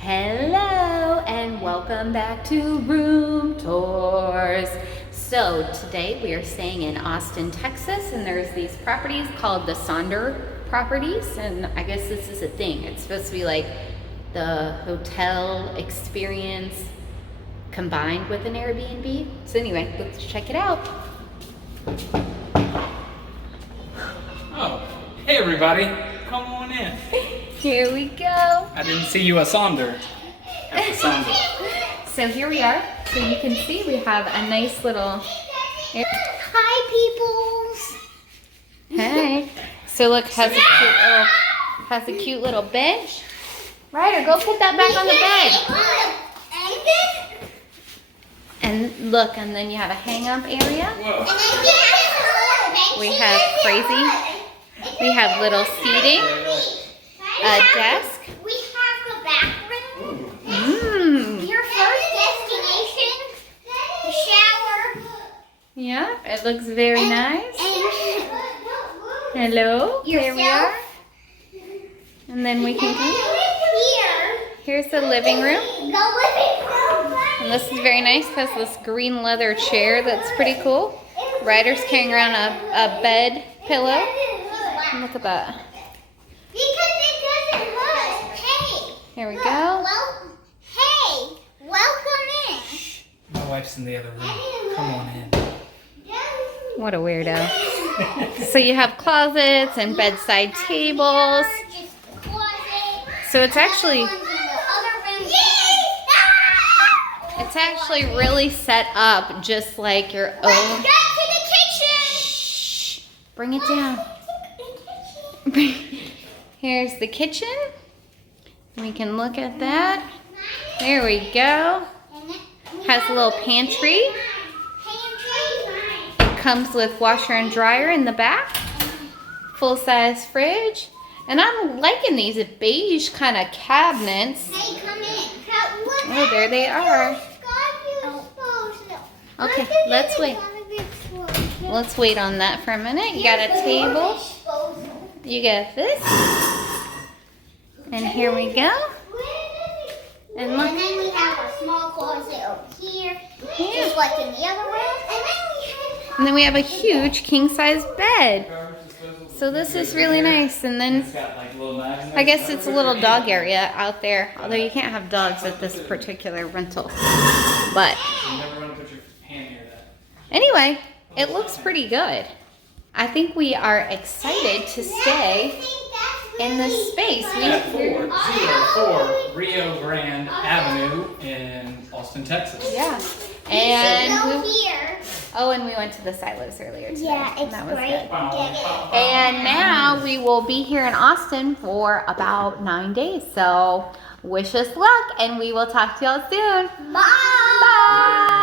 Hello and welcome back to Room Tours. So today we are staying in Austin, Texas, and there's these properties called the Sonder properties, and I guess this is a thing. It's supposed to be like the hotel experience combined with an Airbnb. So anyway, let's check it out. Oh, hey everybody, come on in. Here we go. I didn't see you a Sonder at the Sonder. So here we are. So you can see we have a nice little... Hi, peoples. Hey. So look, has a cute little bed. Ryder, go put that back on the bed. And look, and then you have a hang-up area. Whoa. We have crazy. We have little seating. A desk. We have the bathroom. Your first destination. The shower. Yeah, it looks very nice. And Hello, here we are. yourself. And then we can come. Here. Here's the living room. The living room. And this is very nice. It has this green leather chair that's pretty cool. Ryder's carrying around a bed pillow. And look at that. Because it doesn't hurt. Hey. Here we Look, go. Well, hey. Welcome in. My wife's in the other room. Come on in. What a weirdo. So you have closets and bedside tables. So it's actually really set up just like your Let's own. go to the kitchen. Shh, bring it down. Here's the kitchen. We can look at that. There we go. Has a little pantry. It comes with washer and dryer in the back. Full-size fridge. And I'm liking these beige kind of cabinets. Hey, come in. Oh, there they are. Okay, let's wait. Let's wait on that for a minute. You got a table. You got this. And here we go. And And look. then we have a small closet over here, just like in the other room. And then we have a huge king-size bed. So this is really nice. And then I guess it's a little dog area out there. Although you can't have dogs at this particular rental. But You never want to put your hand near that. anyway, it looks pretty good. I think we are excited to stay in this space. At 404 Rio Grande Avenue in Austin, Texas. Yeah. Go And here. and we went to the silos earlier today. Yeah, and it's that was great. good. And now we will be here in Austin for about 9 days. So wish us luck, and we will talk to y'all soon. Bye. Bye.